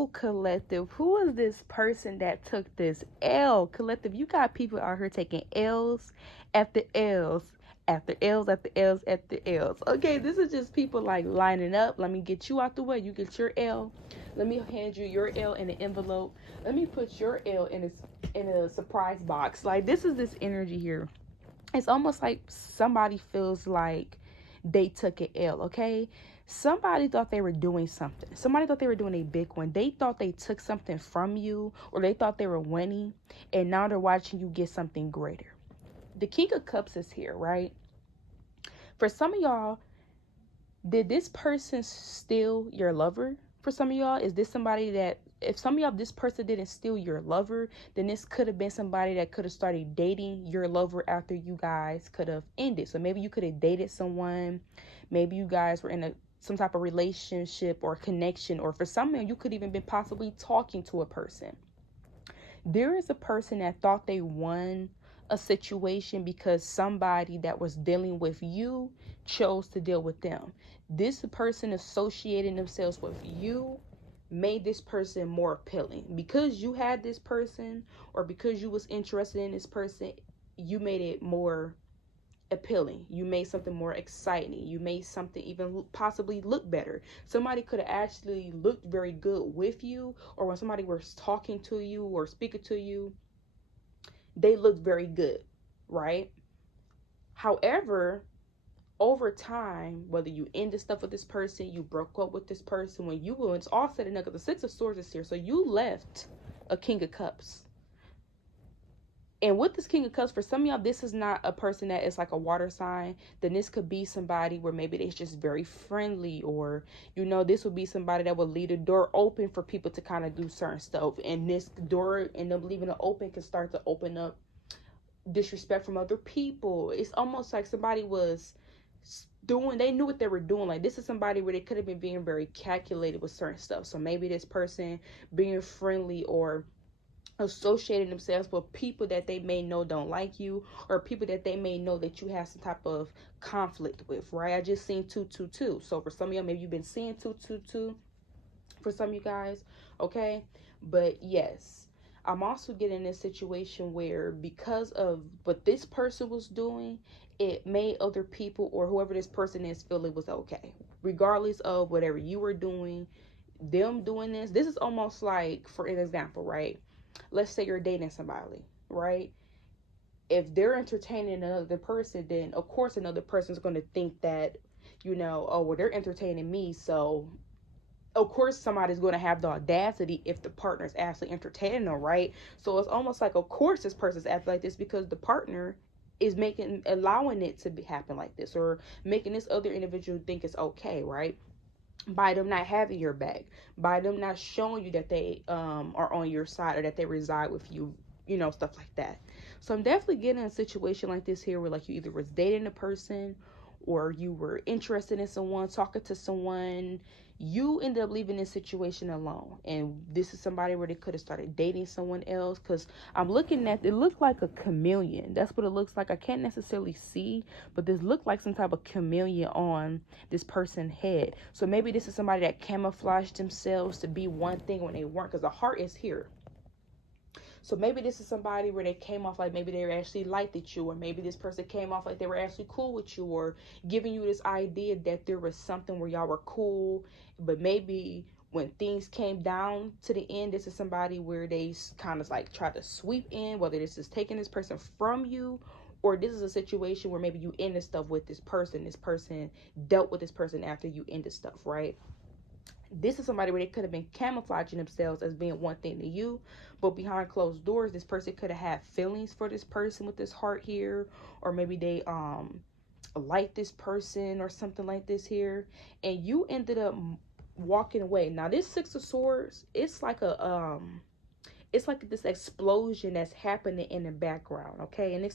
Oh, collective, who is this person that took this L? Collective, you got people out here taking L's after L's after L's after L's after L's. Okay, this is just people like lining up. Let me get you out the way. You get your L. Let me hand you your L in an envelope. Let me put your L in a surprise box. Like, this is this energy here. It's almost like somebody feels like they took an L, okay? Somebody thought they were doing something. Somebody thought they were doing a big one. They thought they took something from you, or they thought they were winning, and now they're watching you get something greater. The King of Cups is here, right? For some of y'all, did this person steal your lover? For some of y'all, is this somebody that, if some of y'all, this person didn't steal your lover, then this could have been somebody that could have started dating your lover after you guys could have ended. So maybe you could have dated someone. Maybe you guys were in some type of relationship or connection. Or for some of you could even been possibly talking to a person. There is a person that thought they won a situation because somebody that was dealing with you chose to deal with them. This person associating themselves with you made this person more appealing. Because you had this person, or because you was interested in this person, you made it more appealing. You made something more exciting. You made something even possibly look better. Somebody could have actually looked very good with you, or when somebody was talking to you or speaking to you, they looked very good, right? However, over time, whether you ended stuff with this person, you broke up with this person, when it's all said and done, because the Six of Swords is here, so you left a King of Cups. And with this King of Cups, for some of y'all, this is not a person that is like a water sign. Then this could be somebody where maybe they're just very friendly, or, you know, this would be somebody that would leave the door open for people to kind of do certain stuff. And this door and them leaving it open can start to open up disrespect from other people. It's almost like somebody was they knew what they were doing. Like, this is somebody where they could have been being very calculated with certain stuff. So maybe this person being friendly or associating themselves with people that they may know don't like you, or people that they may know that you have some type of conflict with, right? I just seen 222. So for some of y'all, maybe you've been seeing 222 for some of you guys, okay? But yes, I'm also getting this situation where, because of what this person was doing, it made other people, or whoever this person is, feel it was okay. Regardless of whatever you were doing, them doing this is almost like, for an example, right? Let's say you're dating somebody, right? If they're entertaining another person, then of course another person's going to think that, you know, oh, well, they're entertaining me, so of course somebody's going to have the audacity, if the partner is actually entertaining them, right? So it's almost like, of course this person's acting like this because the partner is allowing it to happen like this, or making this other individual think it's okay, right? By them not having your back, by them not showing you that they are on your side, or that they reside with you, you know, stuff like that. So I'm definitely getting a situation like this here, where like you either was dating a person, or you were interested in someone, talking to someone, you ended up leaving this situation alone. And this is somebody where they could have started dating someone else, because I'm looking at, it looked like a chameleon. That's what it looks like. I can't necessarily see, but this looked like some type of chameleon on this person's head. So maybe this is somebody that camouflaged themselves to be one thing when they weren't, because the heart is here. So maybe this is somebody where they came off like maybe they actually liked you, or maybe this person came off like they were actually cool with you, or giving you this idea that there was something where y'all were cool. But maybe when things came down to the end, this is somebody where they kind of like try to sweep in, whether this is taking this person from you, or this is a situation where maybe you ended stuff with this person dealt with this person after you ended stuff, right? This is somebody where they could have been camouflaging themselves as being one thing to you, but behind closed doors, this person could have had feelings for this person with this heart here, or maybe they like this person or something like this here, and you ended up walking away. Now this Six of Swords, it's like this explosion that's happening in the background, okay? In this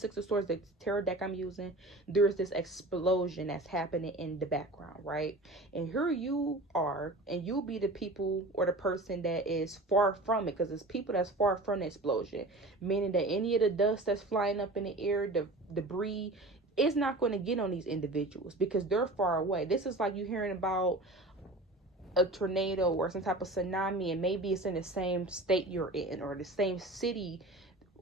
Six of Swords, the tarot deck I'm using, there's this explosion that's happening in the background, right? And here you are, and you'll be the people or the person that is far from it, because it's people that's far from the explosion, meaning that any of the dust that's flying up in the air, the debris, is not going to get on these individuals because they're far away. This is like you hearing about a tornado or some type of tsunami, and maybe it's in the same state you're in or the same city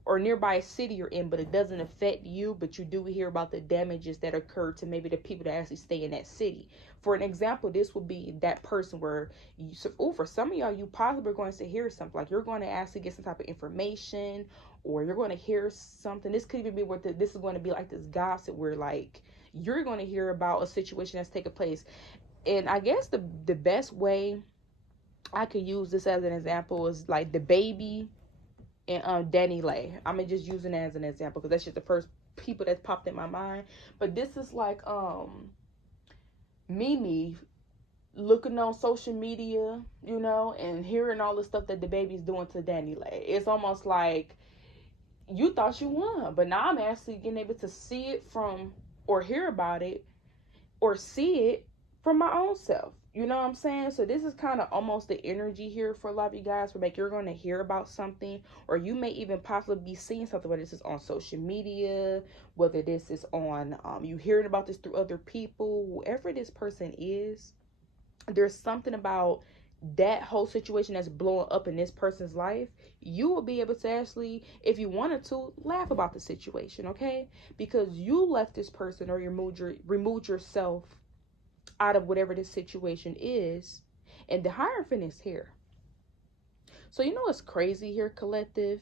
or nearby city you're in, but it doesn't affect you, but you do hear about the damages that occur to maybe the people that actually stay in that city. For an example, this would be that person where you, for some of y'all, you possibly are going to hear something, like you're going to actually get some type of information, or you're going to hear something. This could even be what this is going to be like this gossip where like you're going to hear about a situation that's taking place. And I guess the best way I could use this as an example is like the baby and Danny Lay. I'm just using it as an example because that's just the first people that popped in my mind. But this is like Mimi looking on social media, you know, and hearing all the stuff that the baby's doing to Danny Lay. It's almost like you thought you won, but now I'm actually getting able to see it from, or hear about it, or see it from my own self. You know what I'm saying? So this is kind of almost the energy here for a lot of you guys, where like you're going to hear about something, or you may even possibly be seeing something, whether this is on social media, whether this is on you hearing about this through other people, whoever this person is. There's something about that whole situation that's blowing up in this person's life. You will be able to actually, if you wanted to, laugh about the situation, okay? Because you left this person, or you removed yourself out of whatever this situation is, and the Hierophant is here. So you know what's crazy here, collective?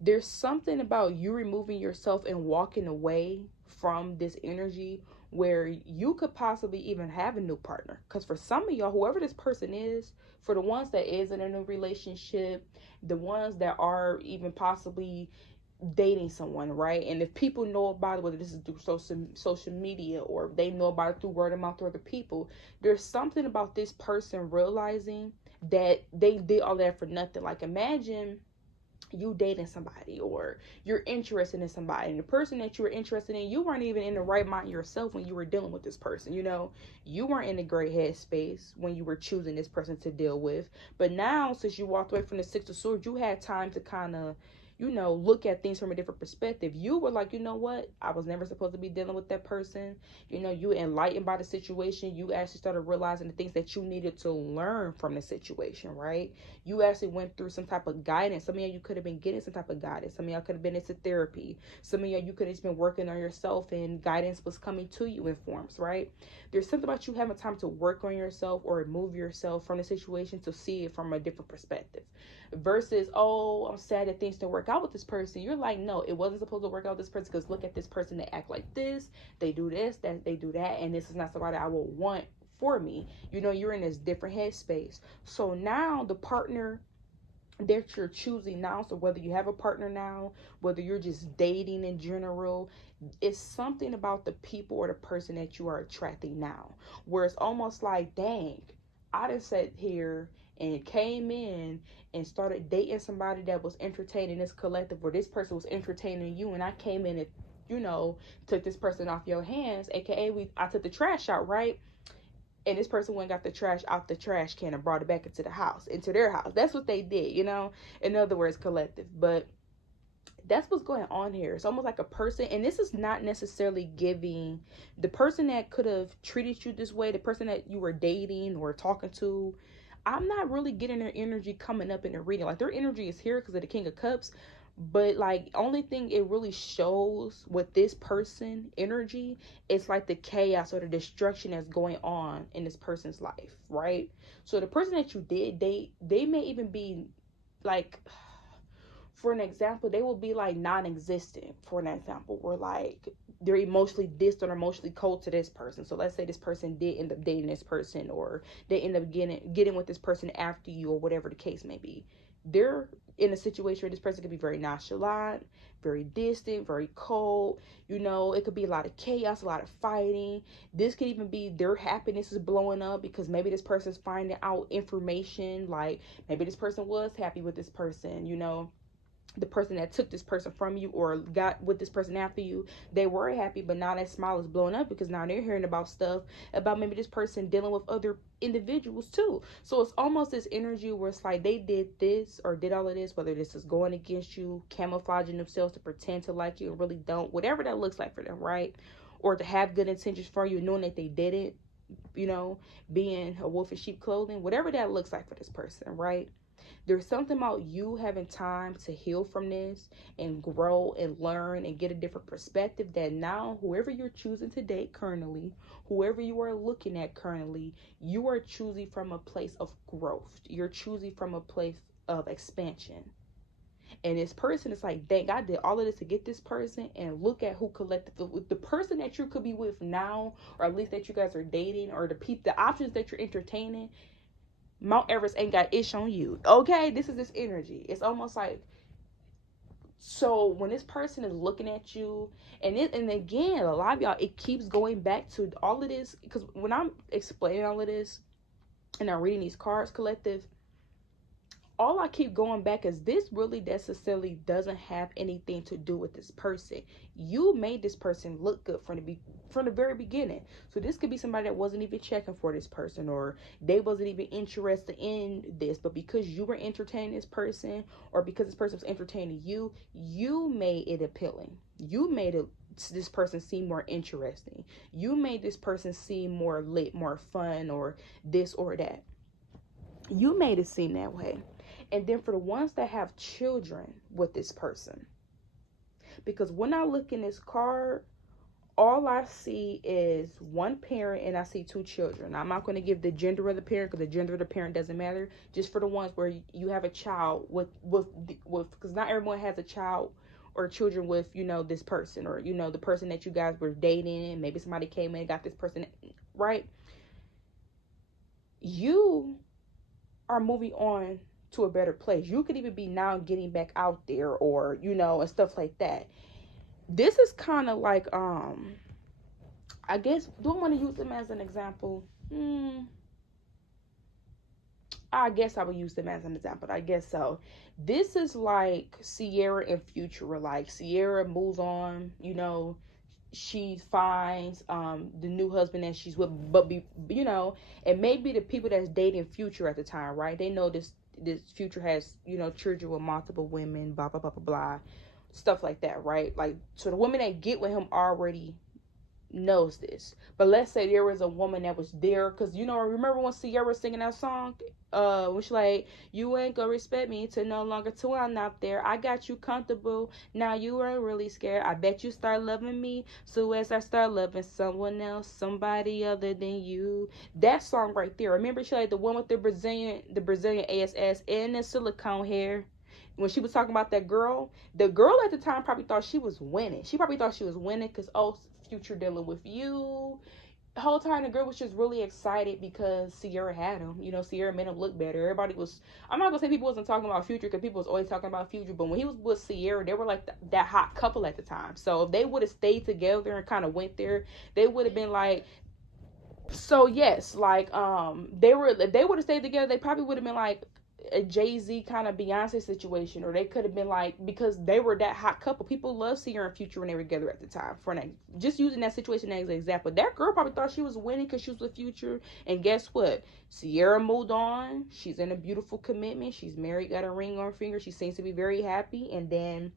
There's something about you removing yourself and walking away from this energy where you could possibly even have a new partner. Because for some of y'all, whoever this person is, for the ones that is in a new relationship, the ones that are even possibly dating someone, right? And if people know about it, whether this is through social media or they know about it through word of mouth or other people, there's something about this person realizing that they did all that for nothing. Like imagine you dating somebody, or you're interested in somebody, and the person that you were interested in, you weren't even in the right mind yourself when you were dealing with this person. You know, you weren't in a great headspace when you were choosing this person to deal with. But now, since you walked away from the Six of Swords, you had time to kind of, you know, look at things from a different perspective. You were like, you know what? I was never supposed to be dealing with that person. You know, you were enlightened by the situation. You actually started realizing the things that you needed to learn from the situation, right? You actually went through some type of guidance. Some of you could have been getting some type of guidance. Some of y'all could have been into therapy. Some of you could have just been working on yourself, and guidance was coming to you in forms, right? There's something about you having time to work on yourself or remove yourself from the situation to see it from a different perspective. Versus, oh, I'm sad that things didn't work out with this person. You're like, no, it wasn't supposed to work out with this person, because look at this person. They act like this, they do this, that they do that, and this is not somebody I will want for me. You know, you're in this different headspace. So now the partner that you're choosing now, so whether you have a partner now, whether you're just dating in general, it's something about the people or the person that you are attracting now, where it's almost like, dang, I done sat here and came in and started dating somebody that was entertaining this collective, or this person was entertaining you, and I came in and, you know, took this person off your hands, aka I took the trash out, right? And this person went and got the trash out the trash can and brought it back into the house, into their house. That's what they did, you know? In other words, collective. But that's what's going on here. It's almost like a person, and this is not necessarily giving the person that could have treated you this way, the person that you were dating or talking to. I'm not really getting their energy coming up in the reading. Like, their energy is here because of the King of Cups. But like, only thing it really shows with this person energy is like the chaos or the destruction that's going on in this person's life, right? So the person that you did date, they may even be like, for an example, they will be like non-existent. For an example, where like they're emotionally distant or emotionally cold to this person. So let's say this person did end up dating this person, or they end up getting with this person after you, or whatever the case may be. They're in a situation where this person could be very nonchalant, very distant, very cold. You know, it could be a lot of chaos, a lot of fighting. This could even be their happiness is blowing up because maybe this person's finding out information. Like, maybe this person was happy with this person, you know. The person that took this person from you or got with this person after you, they were happy, but now that smile is blowing up because now they're hearing about stuff about maybe this person dealing with other individuals too. So it's almost this energy where it's like they did this or did all of this, whether this is going against you, camouflaging themselves to pretend to like you and really don't, whatever that looks like for them, right? Or to have good intentions for you, knowing that they didn't. you know, being a wolf in sheep clothing, whatever that looks like for this person, right? There's something about you having time to heal from this and grow and learn and get a different perspective, that now whoever you're choosing to date currently, whoever you are looking at currently, you are choosing from a place of growth. You're choosing from a place of expansion. And this person is like, dang, I did all of this to get this person, and look at who collectively, the person that you could be with now, or at least that you guys are dating, or the options that you're entertaining, Mount Everest ain't got ish on you. Okay, this is this energy. It's almost like, so when this person is looking at you, and again, a lot of y'all, it keeps going back to all of this, because when I'm explaining all of this and I'm reading these cards, collective, all I keep going back is this really necessarily doesn't have anything to do with this person. You made this person look good from the very beginning. So this could be somebody that wasn't even checking for this person, or they wasn't even interested in this, but because you were entertaining this person, or because this person was entertaining you, you made it appealing. You made this person seem more interesting. You made this person seem more lit, more fun, or this or that. You made it seem that way. And then for the ones that have children with this person, because when I look in this card, all I see is one parent and I see two children. I'm not going to give the gender of the parent, because the gender of the parent doesn't matter. Just for the ones where you have a child with because not everyone has a child or children with, you know, this person, or, you know, the person that you guys were dating, and maybe somebody came in and got this person, right? You are moving on to a better place. You could even be now getting back out there, or, you know, and stuff like that. This is kind of like, I guess, do I want to use them as an example? I guess I would use them as an example. I guess so. This is like Sierra and Future were like. Sierra moves on, you know, she finds the new husband that she's with, but you know, and maybe the people that's dating Future at the time, right? They know this Future has, you know, children with multiple women, blah blah blah blah blah, stuff like that, right? Like, so the women that get with him already knows this. But let's say there was a woman that was there, because, you know, remember when Sierra was singing that song, when she like, you ain't gonna respect me to no longer till I'm not there. I got you comfortable, now you are really scared. I bet you start loving me, so as I start loving someone else, somebody other than you. That song right there. Remember she like the one with the Brazilian ass and the silicone hair. When she was talking about that girl, the girl at the time probably thought she was winning. She probably thought she was winning because, oh, Future dealing with you. The whole time the girl was just really excited because Sierra had him. You know, Sierra made him look better. Everybody was, I'm not going to say people wasn't talking about Future, because people was always talking about Future. But when he was with Sierra, they were like that hot couple at the time. So if they would have stayed together and kind of went there, they would have been like, so yes, like, if they would have stayed together, they probably would have been like a Jay-Z kind of Beyonce situation, or they could have been like, because they were that hot couple. People love Sierra and Future when they were together at the time. For just using that situation as an example, that girl probably thought she was winning because she was with Future, and guess what? Sierra moved on. She's in a beautiful commitment. She's married, got a ring on her finger. She seems to be very happy, and then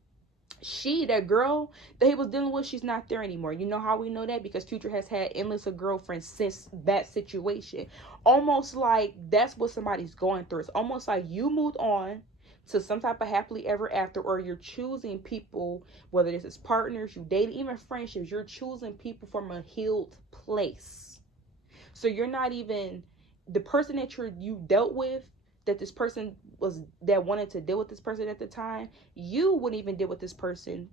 that girl that he was dealing with, she's not there anymore. You know how we know that? Because Future has had endless of girlfriends since that situation. Almost like that's what somebody's going through. It's almost like you moved on to some type of happily ever after, or you're choosing people, whether this is partners, you dating, even friendships, you're choosing people from a healed place. So you're not even the person that you dealt with, that this person was that wanted to deal with this person at the time. You wouldn't even deal with this person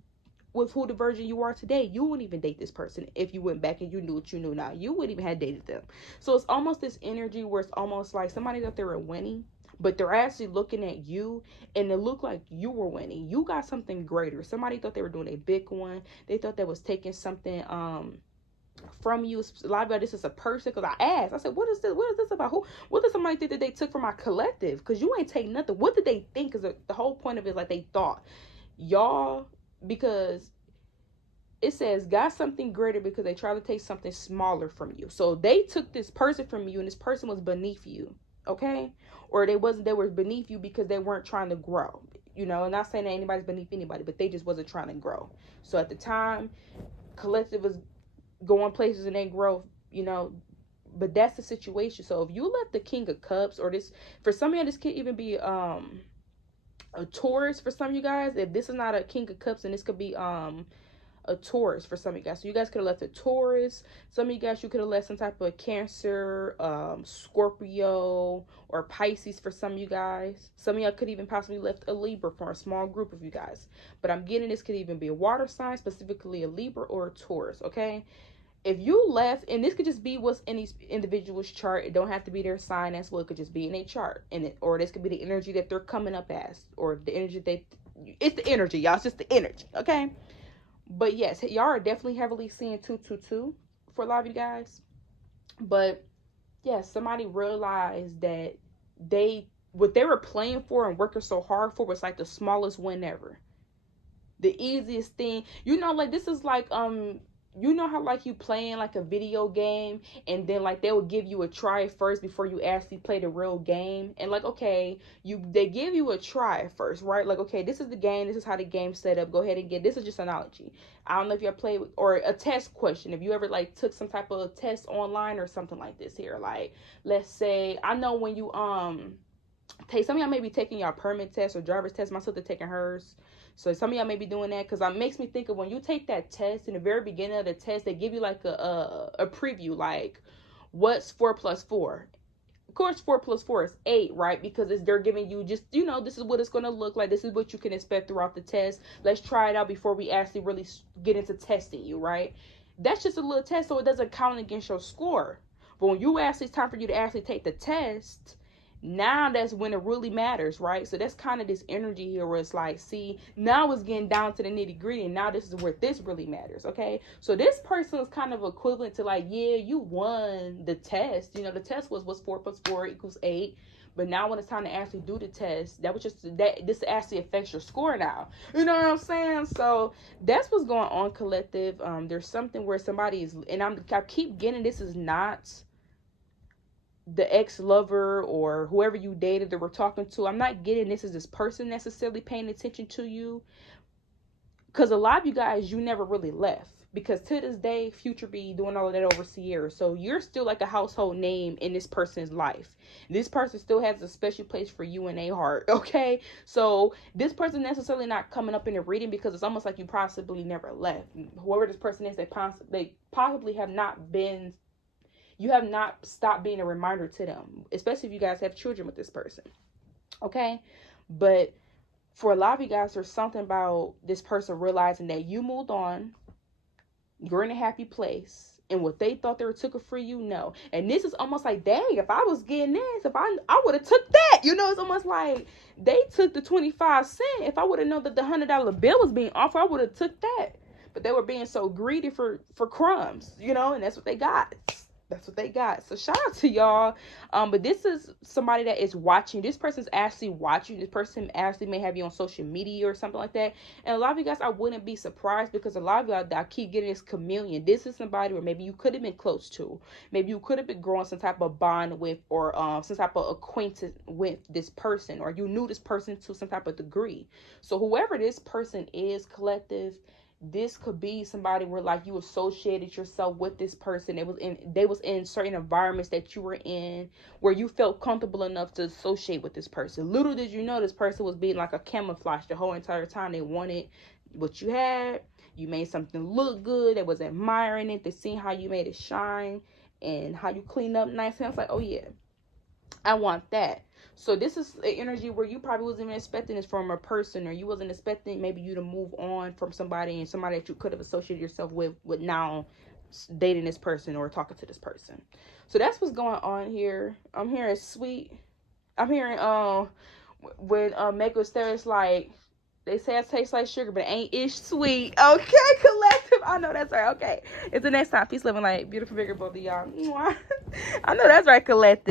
with who the version you are today. You wouldn't even date this person if you went back and you knew what you knew now. You wouldn't even have dated them. So it's almost this energy where it's almost like somebody thought they were winning, but they're actually looking at you and it looked like you were winning. You got something greater. Somebody thought they were doing a big one. They thought they was taking something from you. A lot of this is a person, because I asked, I said, what is this about? What does somebody think that they took from our collective? Because you ain't take nothing. What did they think? Because the whole point of it is like they thought y'all, because it says got something greater because they try to take something smaller from you. So they took this person from you, and this person was beneath you, okay? Or they were beneath you because they weren't trying to grow. You know, and not saying that anybody's beneath anybody, but they just wasn't trying to grow. So at the time, collective was going places and they grow, you know, But that's the situation. So if you let the King of Cups, or this, for some of you, this could even be a Taurus for some of you guys. If this is not a King of Cups, and this could be a Taurus for some of you guys. So you guys could have left a Taurus. Some of you guys, you could have left some type of Cancer, Scorpio, or Pisces for some of you guys. Some of y'all could even possibly left a Libra for a small group of you guys. But I'm getting this could even be a water sign, specifically a Libra or a Taurus, okay? If you left, and this could just be what's in these individuals' chart. It don't have to be their sign as well. It could just be in a chart. Or this could be the energy that they're coming up as. Or the energy it's the energy, y'all. It's just the energy, okay? But yes, y'all are definitely heavily seeing 222 for a lot of you guys. But yes, somebody realized that what they were playing for and working so hard for was like the smallest win ever. The easiest thing. You know, like this is like you know how like you playing like a video game, and then like they will give you a try first before you actually play the real game. And like, okay, they give you a try first, right? Like, okay, this is the game, this is how the game's set up, go ahead and this is just an analogy. I don't know if you ever played or a test question, if you ever like took some type of test online or something like this here. Like, let's say, I know when you some of y'all may be taking your permit test or driver's test. My sister taking hers. So some of y'all may be doing that, because it makes me think of when you take that test, in the very beginning of the test, they give you like a preview, like what's 4 plus 4. Of course, 4 plus 4 is 8, right? Because they're giving you just, you know, this is what it's going to look like. This is what you can expect throughout the test. Let's try it out before we actually really get into testing you, right? That's just a little test, so it doesn't count against your score. But when it's time for you to actually take the test, now that's when it really matters, right? So that's kind of this energy here where it's like, see, now it's getting down to the nitty gritty, and now this is where this really matters, okay? So this person is kind of equivalent to like, yeah, you won the test. You know, the test was 4 plus 4 equals 8. But now when it's time to actually do the test, this actually affects your score now. You know what I'm saying? So that's what's going on, collective. There's something where somebody is, and I keep getting, this is not the ex-lover or whoever you dated that we're talking to. I'm not getting this is this person necessarily paying attention to you, because a lot of you guys, you never really left, because to this day, Future be doing all of that over Sierra. So you're still like a household name in this person's life. This person still has a special place for you in their heart, okay? So this person necessarily not coming up in a reading, because it's almost like you possibly never left. Whoever this person is, they possibly have not been, you have not stopped being a reminder to them, especially if you guys have children with this person, okay? But for a lot of you guys, there's something about this person realizing that you moved on, you're in a happy place, and what they thought they were took it for you, no. And this is almost like, dang, if I was getting this, if I would have took that. You know, it's almost like they took the 25 cents. If I would have known that the $100 bill was being offered, I would have took that. But they were being so greedy for crumbs, you know, and that's what they got. That's what they got. So shout out to y'all. But this is somebody that is watching. This person's actually watching. This person actually may have you on social media or something like that. And a lot of you guys, I wouldn't be surprised, because a lot of y'all, I keep getting this chameleon. This is somebody where maybe you could have been close to. Maybe you could have been growing some type of bond with, or some type of acquaintance with this person, or you knew this person to some type of degree. So whoever this person is, collective, this could be somebody where like you associated yourself with this person. They was in certain environments that you were in where you felt comfortable enough to associate with this person. Little did you know this person was being like a camouflage the whole entire time. They wanted what you had. You made something look good. They was admiring it. They seen how you made it shine and how you cleaned up nice. And I was like, oh yeah, I want that. So this is an energy where you probably wasn't even expecting this from a person, or you wasn't expecting maybe you to move on from somebody, and somebody that you could have associated yourself with now dating this person or talking to this person. So that's what's going on here. I'm hearing sweet. I'm hearing when Mako Stairs, like they say it tastes like sugar, but it ain't ish sweet. Okay, collective. I know that's right. Okay. It's the next time. Peace, living light. Beautiful, bigger, both of y'all. I know that's right, collective.